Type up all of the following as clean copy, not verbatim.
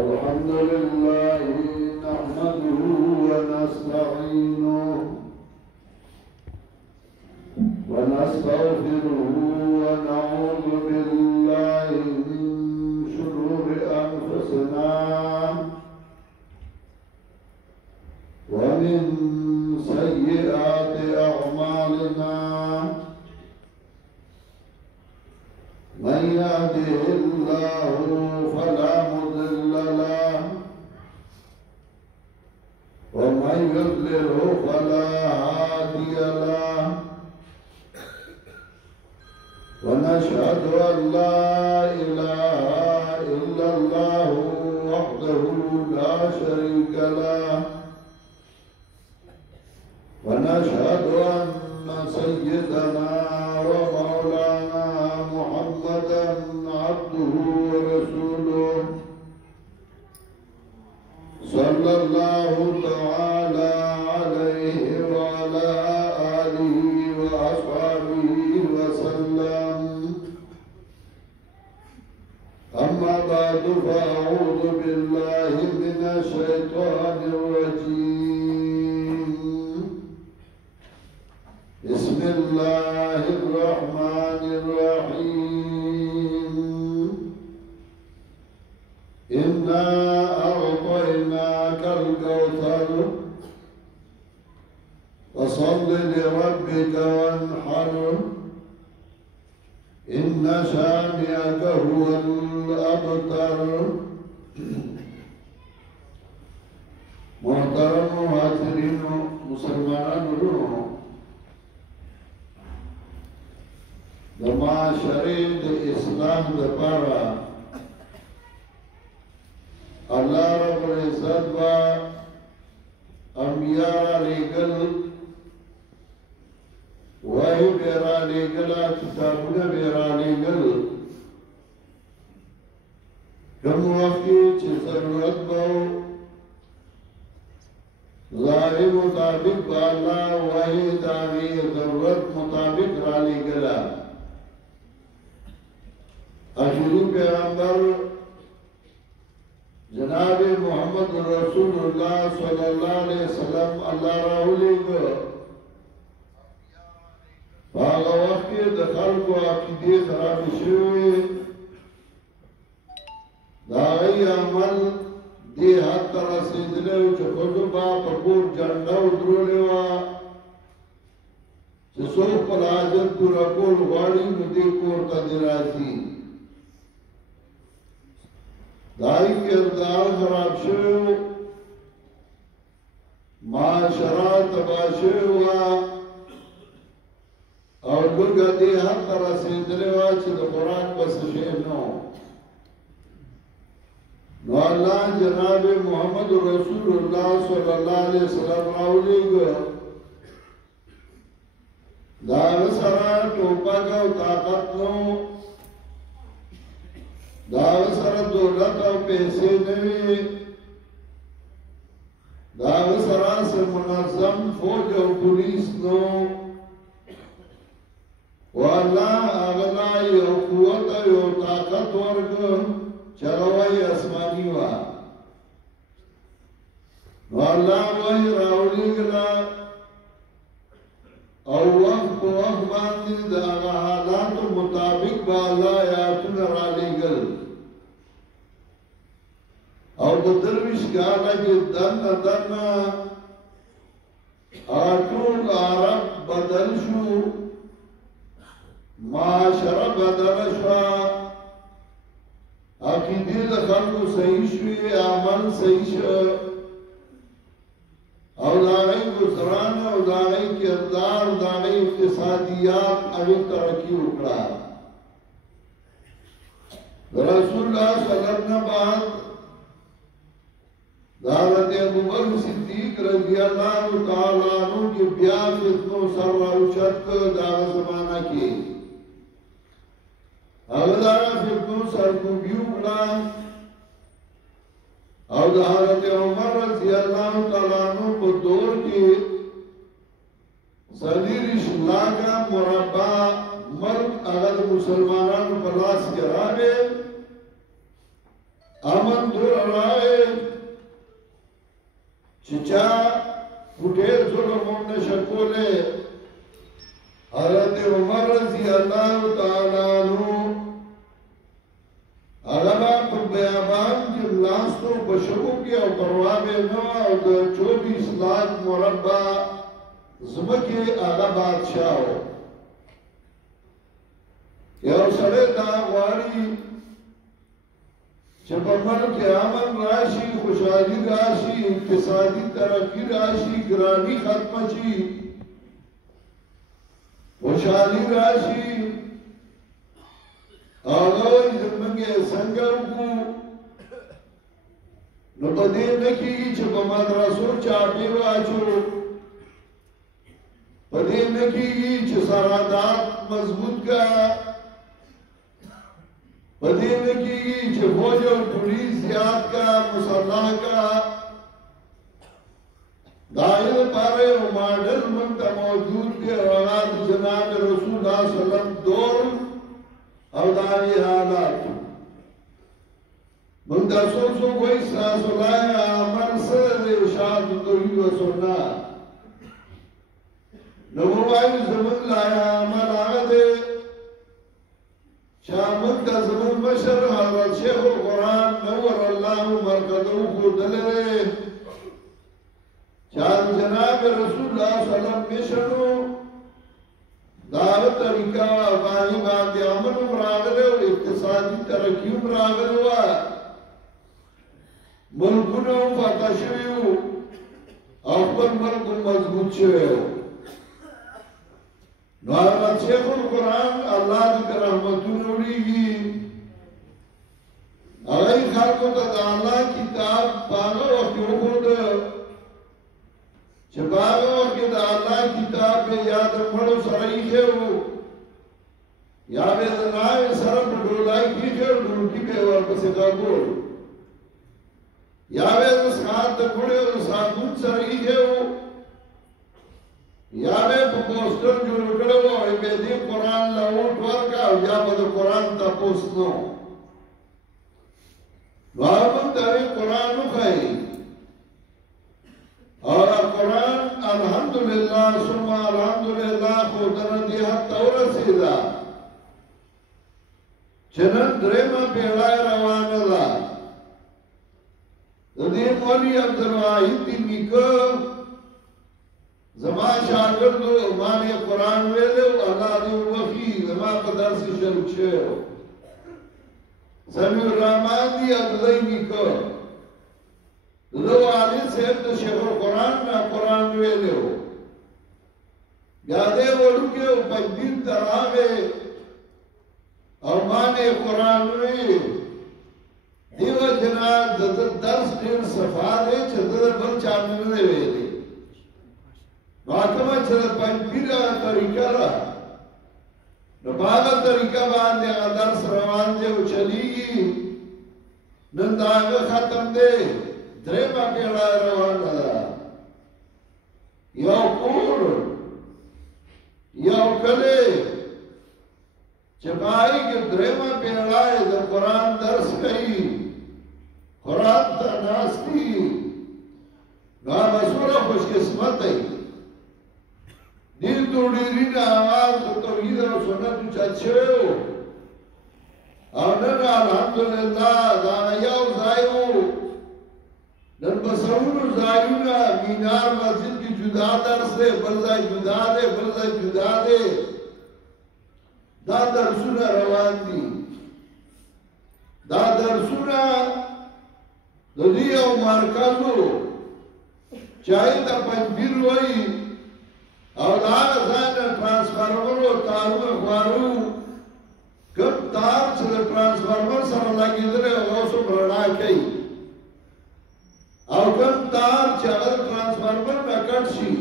الحمد لله نحمده ونستعينه ونستغفره ونعوذ بالله من شرور أنفسنا ومن سيئات أعمالنا من يهده الله فلا مضل له ومن يضلله فلا هادي له ونشهد أن لا إله إلا الله وحده لا شريك له ونشهد أن سيدنا ومولانا محمدا عبده ورسوله صلى الله تعالى عليه وعلى آله وأصحابه وسلم. أما بعد فأعوذ بالله من الشيطان الرجيم. بسم الله الرحمن الرحيم. إنا أعطيناك الكوثر فصل لربك وانحر إن شانئك هو الأبتر. محترم مهاجرين مسلمان روح د معاشرې د اسلام لپاره الله رب العزت با انبیاء لېږل وحی به رالېږله کتابونه به رالېږل کوم وخت کې چې ضرورت به ظاهر مطابق به الله وحی د هغې ضرورت مطابق رالېږله. آخری پیغمبر جناب محمد رسول اللہ صلی اللہ علیہ وسلم اللہ راولیگو فاغا وقت کے دخل کو عقیدی خراب شوئے داغی عمل دی حد ترسیدلے چه خودو با پکور جنڈاو درولیوا چه سوک پر حاجت دو رکول غاڑی ندی کورتا درازی دائی کردار خراب شو معاشرات تباہ شو اور لوگا دی حد ترسیدلے وا چه دا قرآن بس شیئنو نو اللہ جناب محمد رسول اللہ صلی اللہ علیہ وسلم راولیگو داغ سرا ٹوپا کا طاقت نو داغ سره دولت او پیسې نه وي داغ سره منظم فوج او پولیس نو والله هغه یو قوت او یو طاقت ورکړ چې هغه آسماني و والله وای راولېږه او وخت په وخت باندې د هغه حالاتو مطابق به الله آیاتونه رالېږل او د درویش ګاله کې دنه ټول عرب بدل شو معاشره بدل شو عقیدې د خلکو صحیح شوې عمل صحیح شو او داغی گزران او داغی کردار داغی اقتصادیات اگه ترقی اکڑا رسول اللہ صلی اللہ علیہ وسلم بعد حضرت ابوبکر صدیق رضی اللہ تعالیٰ عنہ کی بیا فتنو سر روشت داغ زمانہ کی اگر داغ فتنو سر کو بیو کڑا او دا حضرت عمر رضی اللہ تعالیٰ عنہ کو دور کی صدیرش لاغا مربع مرد اگر مسلمانان پلاس کے رابے امن دور را چچا پھٹیر ظلمون نشکولے حضرت عمر رضی اللہ تعالیٰ عنہ اغلا پر بیابان کی لاستو بشبو کی او پرواب نو او دا 24 لاکھ مربع زمکی آغا بادشاہ ہو یو سڑے دا غواری چه په ملک امن راشي خوشحالي راشي اقتصادي ترقی راشي ګرانی ختم شي خوشحالي راشي هغه زمونږ څنګه وکړو نو په دې نه کېږي چې په مدرسو چاپې واچو په دې نه کېږي چې سرحدات مضبوط کا پدې نه کېږي چې فوج او پولیس زیات کا مسلح کا دایره پاره او ماډل مونږ ته موجود دی او هغه جناب رسول الله صلی الله علیه وسلم دور او دایي حالات مونږ تاسو څو کوئی سلام عمل سره ارشاد توحید او سنت نو وایي زمون لا عمل هغه دی شامل کا زمون مشر حضرت شیخ القرآن نور اللہ مرکزو کو دلرے چاند جناب رسول اللہ صلی اللہ علیہ وسلم مشنو دعوت طریقہ افغانی باندی عمل مراغلے و اقتصادی ترقی مراغلے ملکونو فتح شویو اخبر ملک مضبوط شویو نو حضرت شیخ القرآن اللہ دکر رحمتون اولیگی اگئی خلقو تا دا اللہ کتاب باغا وقت خود چه باغا وقت دا اللہ کتاب بے یاد مڑو سرائیخے ہو یا بے دنائی سرم ڈولائی کیخے ہو ڈولکی بے ورپس قبول یا بے دسخات دکھوڑے ہو ساتون سرائیخے ہو یا بے پوسٹر جوړ کړو او به دې قرآن لا وټ ورکا او یا به قرآن تاسو نو وامن دې قرآن وخی اور قرآن الحمدللہ ثم الحمدللہ خودن دې حد ورسیدا چنن درېما پیړای روانه ده دې مولوی عبدالواحد نیکو زمان شاگردو مانی قرآن ویلو اللہ دیو وخی زمان پا درس شروع شو سمیع الرحمن دی عبداللہ نیکو دو آلی صاحب دا شیخ القرآن نا قرآن ویلو بیادے وڑو کے او پنجبین تراغے او مانی قرآن ویلو دیو جناب درس دیر صفا دے چھتر بل چاندن دے ویلے ناکمہ چھتا پنجبیرہ طریقہ را نباغا طریقہ باندے درس روان دے و چلیگی ننداغا ختم دے دریمہ کیڑا روان دا یو کور یو کلے چپائی کے دریمہ پیڑائے دا قرآن درس کئی قرآن تا ناستی نامسورہ خوش قسمت ہے دیر تو ډیرین آواز تو توحید و سنت چت شویو او نن الحمدللہ دا یو ځایو نن بسونو ځایونه مینار مسجد کی جدا درس دے بل ځای جدا دے بل ځای جدا دے دا درسونه روان دي دا درسونه د دې او مرکزو چای ته پنځیر وای او دا ځان ترانسفارمر او تارونه خوارو کم تار چې ترانسفارمر سره لګیدل او اوسو برړا کوي او کم تار چې هغه ترانسفارمر نه کټ شي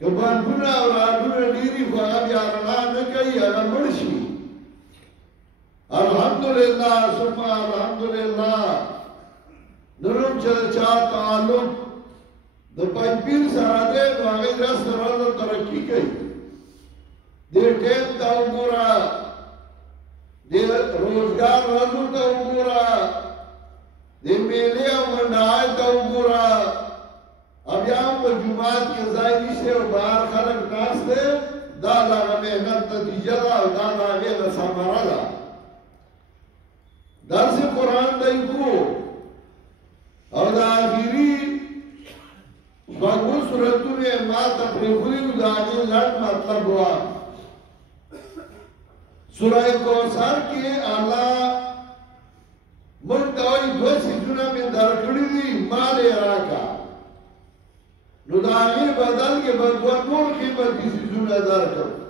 کبانونه او راډونه ډیری خو هغه بیا رڼا نه کوي هغه مړ شي الحمدللہ ثم الحمدللہ نرم چا تعلق د پنځپیر سره دې نو هغه درس سره ترقی کوي دې ټیم تا وګورا دې روزګار راځو تا وګورا دې میلې او منډای تا وګورا نتیجه ده او دا د هغې نه ثمره ده درس قرآن دی کو او د آخري شپږو سورتونو یې ما ته پرېښودي نو د هغې لنډ مطلب وه سوره کوثر کې الله موږ ته وایي دوه څیزونه مې درکړي دي مال یې راکړه نو د هغې بدل کې به دوه نور قیمتي څیزونه درکړم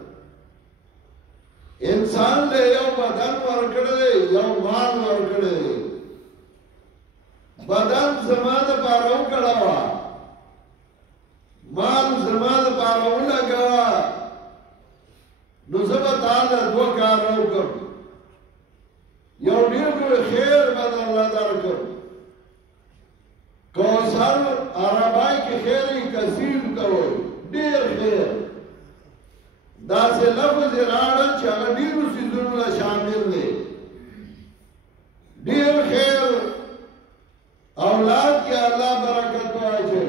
انسان له یو بدن ورکړی دی یو مال ورکړی دی بدن زما دپاره وکړه وه مال زما دپاره ولګوه نو زه به تا له دوه کاره وکړم یو ډېر لوی خیر به درله درکړم کوثر عربی کې خیر کثیر ته وایي ډېر خیر داسې لفظ یې راوړل چې هغه ډېرو څیزونو له شامل دی ډېر خیر اولاد کې الله برکت واچوي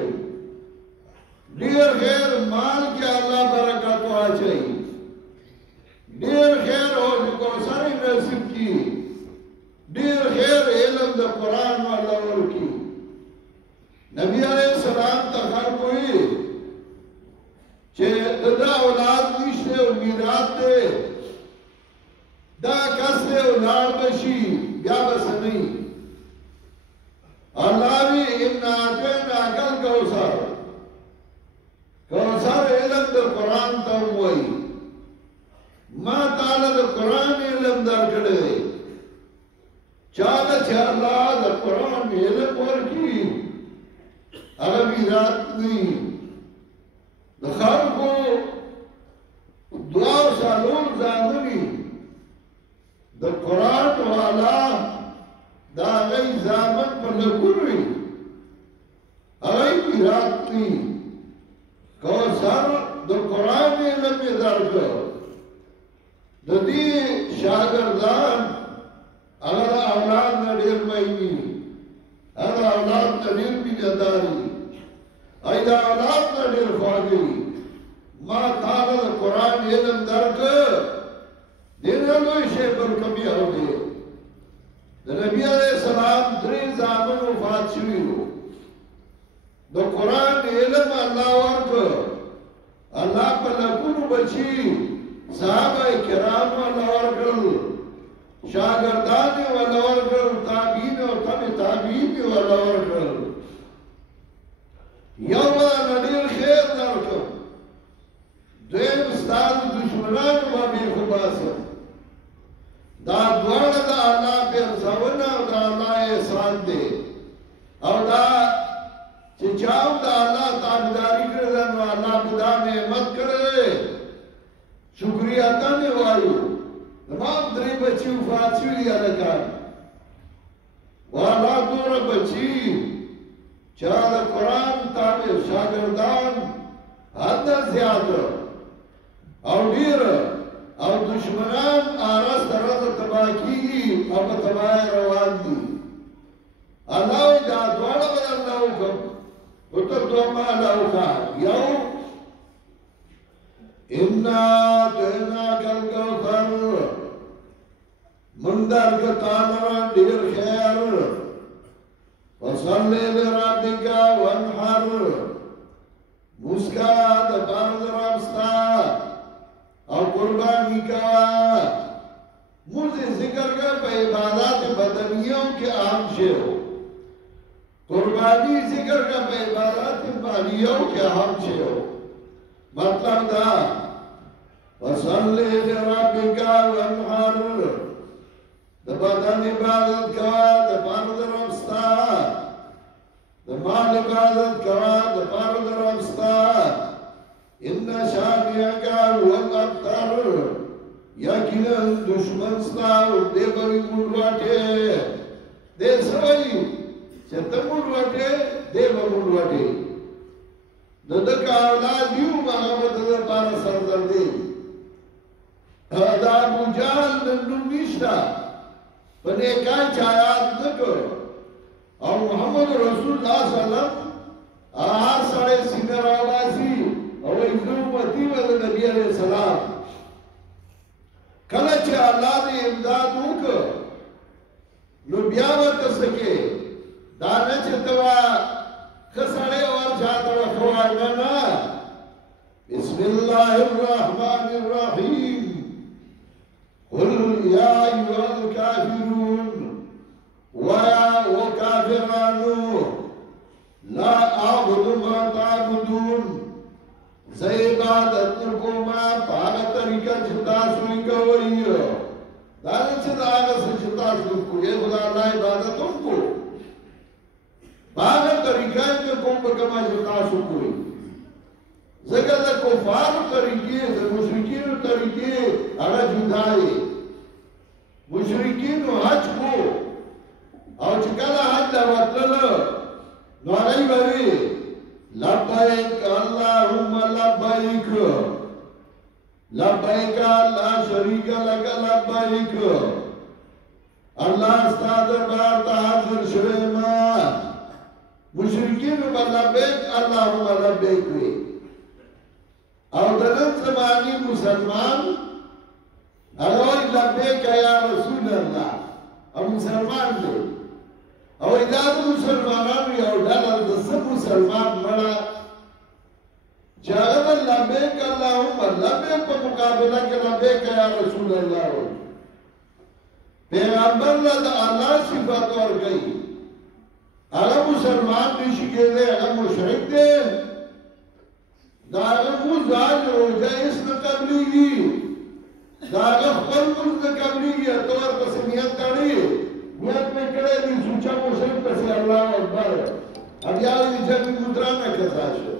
ډېر خیر مال کې الله برکت واچوي ډېر خیر حوض کوثر نصیب کړي ډېر خیر علم د قرآن والا ورکړي نبی علیہ السلام ته خلق وایي چې دا اولاد نشته او میراث دی دا کس دی او لاړ به شي بیا به څه نه وي الله وی انا اعطیناک الکوثر کوثر علم د قرآن ته وایي ما تعالی د قرآن علم درکړی دی چاله چې الله د قرآن علم ورکړي هغه میراث دی د خلکو دوه څلور زامني د قرآن والا د هغې زامن په لکونو وي هغه میراث دی کوثر د قرآن علم یې درکړ د دې شاګردان هغه د اولاد نه ډېر مینې هغه اولاد ته ډېر مینهدار وي ای دا اولاد نه ډېر خواږه وي ما تاله د قرآن علم درکړ ډېر لوی شی بل کمي او دی د نبي علیه السلام 3 زامن وفات شوي وو د قرآن علم الله ورکړ الله په لکونو بچي صحابه کرام الله ورکړل شاګردان یې ولا ورکړل تابعین او تبع تابعین یې ولا ورکړل یو ولا ډېر خیر درکړ دویم ستاسو دشمنانو باندې خو باسه دا دواړه د الله پېرزونه او د الله احسان دی او دا چې چاو د الله تابعداري کړې ده نو الله په دا نعمت کړی شکریه ته مې وایو زما 3 بچي وفات شوي دي هلکان والا دومره بچي چا د قرآن تابع شاګردان حد نه زیات او ډېر او دشمنان ارس طرفه تباه کېږي او په تباه روان دي الله وایي دا دواړه به الله وکړم ورته دوه ماله وکړه یو انا اعطیناک الکوثر من درکړه تعالی ډېر خیر فصل لربک وانحر مسکا د پاره د رب ستا او قربانی کا مجھے ذکر کا په عبادات بدنیوں کے عام شے ہو قربانی ذکر کا په عبادات مالیوں کے عام شے ہو مطلب دا فصلی لربک وانحر د بدن عبادت کا د پاره د رب ستا د مال عبادت کا د پاره د رب ستا ان شانئک هو الابتر یقینا دشمن ستا او دې بری موړواټه دې سوي چې ته موړواټه دې موړواټه دغه اولاد یو محمد د پاره سردردي دا ابو جهل نو نشتا په دې کای چایات نکړ او محمد رسول الله صلی الله علیه وسلم هر سړی سینه راواسي او ایزو متی و د نبی علیہ السلام کله چې الله دې امداد وکړ نو بیا ورته څه کې دا نه چې ته ښه سړی ورچا ته وښوای نه بسم الله الرحمن الرحیم قل یا ایها الکافرون ویا وکافرانو لا اعبد ما تعبدون زه عبادت کوما په طریقه چې تاسو یې کوئ دا نه چې دا هغه څه چې تاسو کوئ خدای الله عبادت وکړو په طریقه کې کوم په کومه چې تاسو کوئ ځکه د کفارو طریقې د مشرکینو طریقې هغه جدا دي مشرکینو حج کو او چې کله حج ته وتلل نو هغوی به وي لبیک اللهم لبیک لبیک لا شریک لک لبیک الله ستا دربار ته حاضر شویم مشرکینو به لبیک اللهم لبیک وي او د نن زماني مسلمان هغه وایي لبیک یا رسول الله او مسلمان دی او دا د مسلمانانو یو ډله د څه مسلمان مړه چې هغه د لبیک اللهم لبیک په مقابله کې لبیک یا رسول الله وایي پیغمبر له د الله صفات ورکوي هغه مسلمان نشي کېدی هغه مشرک دی دا هغه مونځ روژه هېڅ نه قبلېږي دا هغه خپل مونځ نه قبلېږي ته ورپسې نیت تړي نیت مې کړی دی سوچا مشرک پسې الله اکبر بیا یې جبې مدرا نه کړه شو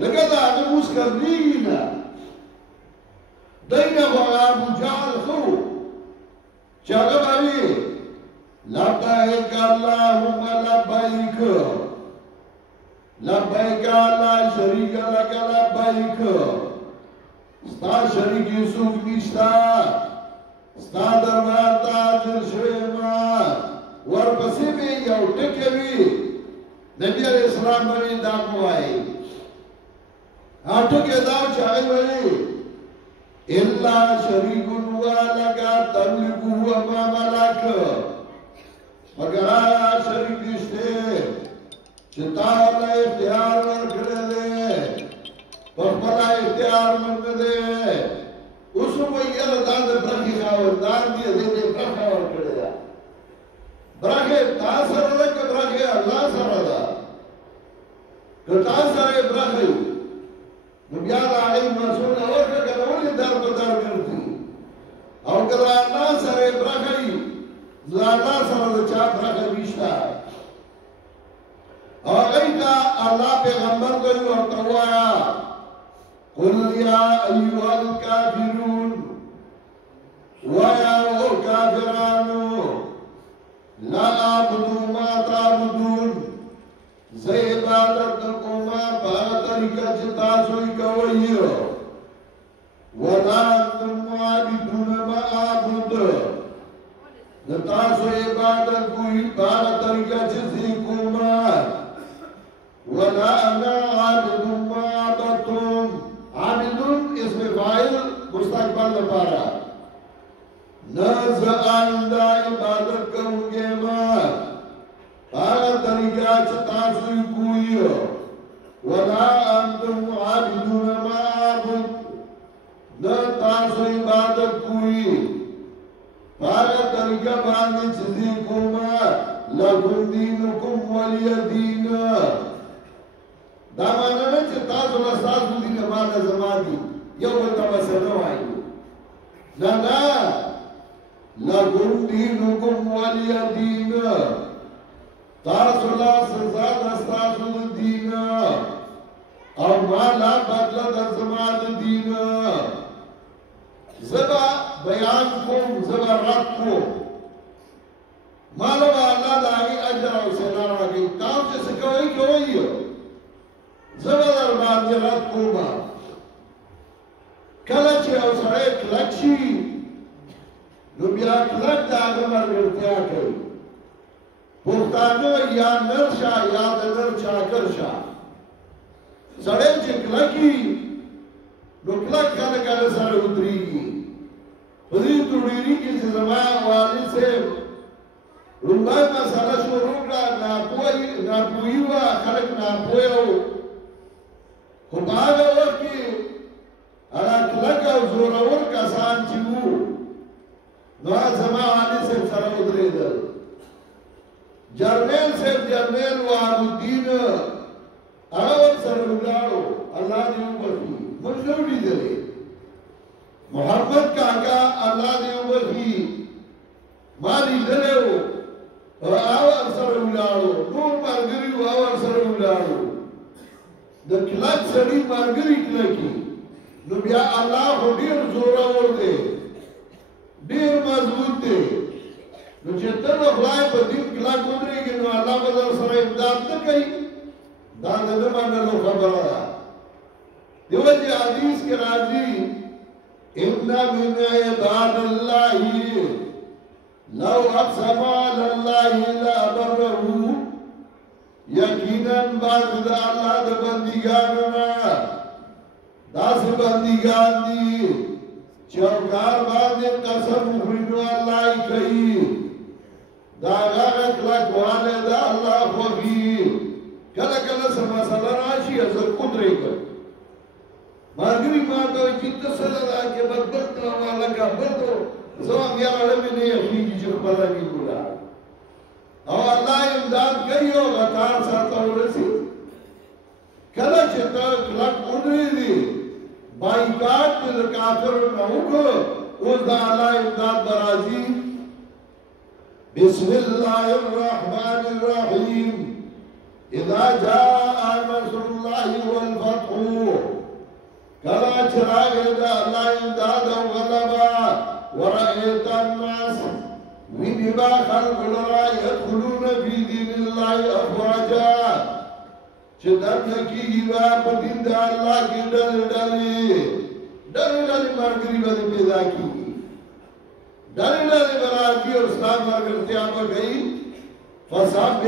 لکه دا هغه مونځ قبلېږي نه دی نه خو هغه ابو جهل ښه و چې هغه به وي لبیک اللهم لبیک لبیک لا شریک لک لبیک ستا شریکی څوک نشته ستا دربار ته حاضر شویم ورپسې به یو ټکی وي نبي علیه السلام به دا ووایي هغه ټکی دا و چې هغه وایي الا شریک ولک تملکه وما ملک مگر هغه شریک نشته چې تا له اختیار ورکړی دی په خپل اختیار باندې دی اوس مو یې دا د برخې خاوندان دی دې برخه ورکړی ده برخه تا سره ده که برخه الله سره ده که تا سره برخه نو بیا د هغې مسؤل ورکړه که نه ولې در په در ګرځي او که د الله سره برخه وي نو د الله سره د چا برخه نشته اغیتا اللہ پیغمبر کوئی ورطوایا قل یا ایوہ الکافرون ویا او کافرانو لا عبدو ما تعبدون زی عبادت نکوما پاہ طریقہ چتا سوئی کوئی ولا انتم عابدون ما عبد نتا سوئی عبادت کوئی پاہ طریقہ چتی کوما ولا انا عابد ما عبدتم عابدون اسم فاعل مستقبل لپاره نزا آئندہ عبادت کروں گے ماں آگا طریقہ چتاسو کوئی ولا انتم عابدون ما عبد نہ تاسو عبادت کوئی آگا طریقہ باندې چیزی کوما لکم دینکم ولی دین دا مانا نه چې تاسو له تاسو دین باندې زما دي یو بل ته مسله وایي نه نه لکم دینکم ولی دین تاسو له سزا د تاسو د دین او ما لا بدله د زما د دین زبا بیان کوم زبا رد کوم مالو الله د هغې اجر او ثواب راکوي تاسو چې څه کوئ کوئ زبا در باندې رد کومه کله چې یو سړی کلک شي نو بیا کلک د هغه ملګرتیا کوي پښتانه یا نر شه یا د نر چاکر شه سړی چې کلک وي نو کلک خلک هغه سره ودرېږي او کله چې هغه کلک شي نو بیا د هغه ملګرتیا کوي پښتانه یا نر شه یا د نر چاکر شه سړی چې کلک وي نو کلک خلک هغه سره ودرېږي او کله چې هغه کلک شي نو بیا د هغه ملګرتیا کوي بدی توڑیری کی زمان والد سے رنگای مسئلہ شروع کا ناپوئی و خلق ناپوئی ہو خب آگا وقت کی اگر کلک او زورور کسان چیو نو زمان والد سے سر ادرے در جرنیل سے جرنیل و عبدالدین اگر سر ادارو اللہ نے اوپر کی مجھوڑی دلے محمد کاکا اللہ نے اوپر کی ماری دلے ہو آور سر ادارو نور مرگری و آور سر ادارو دا کلک سری مرگری کلکی نو بیا اللہ کو دیر زورا ور دے دیر مضبوط دے نو چیتر اخلائی پا دین کلک ادرے گی نو اللہ بدر سر امداد نکئی دان دمانلو خبر آیا دیو جی حدیث کے راضی اِنَّ مِنْ عِبَادِ اللَّهِ لَوْ أَقْسَمَ عَلَى اللَّهِ لَأَبَرَّهُ یقیناً بعض دا اللہ دا بندگاننا داس بندگان دی چوکار بعض قسم مخرجو اللہ کئی دا غاقت لکوانے دا اللہ خوفی کلا کلا سما سلا راشی ازر قدرے کر مارگری ماتا جیت سلا کہ بدبخت والا کا بردو سوام یا علمی نے یقینی چک پلا نہیں بولا او اللہ امداد کئی ہو غطار ساتا ہو رسی کلا چھتا کلک قدری دی بائیکات دل کافر نوکو اس دا اللہ امداد برازی بسم اللہ الرحمن الرحیم اذا جاء نصر اللہ والفتح کلا چراغ دا اللہ امداد و غلبا ورأیت الناس من با خلق لرا يدخلون في دين الله افواجا چدر نکی گیوا پر دین دا اللہ کی ڈل ڈلی مرگری بھلی پیدا کی ڈل ڈلی برا کی اور اسلام مرگر تیابا گئی فصاب